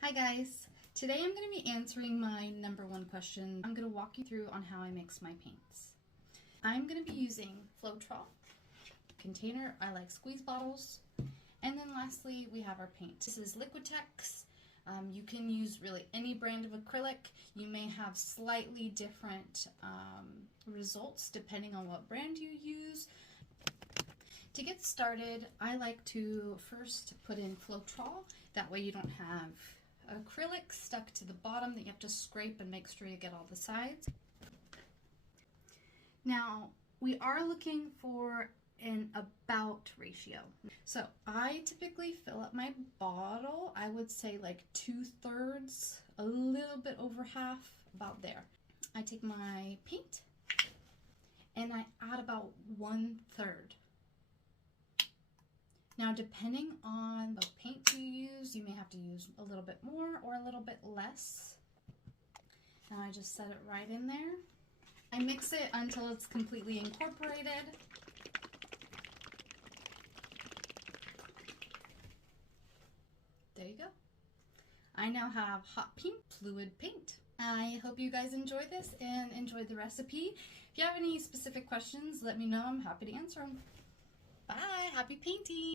Hi guys, today I'm going to be answering my number one question. I'm going to walk you through on how I mix my paints. I'm going to be using Floetrol container. I like squeeze bottles. And then lastly, we have our paint. This is Liquitex. You can use really any brand of acrylic. You may have slightly different results depending on what brand you use. To get started, I like to first put in Floetrol. That way you don't have acrylic stuck to the bottom that you have to scrape and make sure you get all the sides. Now, we are looking for an about ratio. So I typically fill up my bottle, I would say like 2/3, a little bit over half, about there. I take my paint and I add about 1/3. Now, depending on the paint you use, you may have to use a little bit more or a little bit less. Now I just set it right in there. I mix it until it's completely incorporated. There you go. I now have hot pink fluid paint. I hope you guys enjoy this and enjoy the recipe. If you have any specific questions, let me know. I'm happy to answer them. Bye. Happy painting.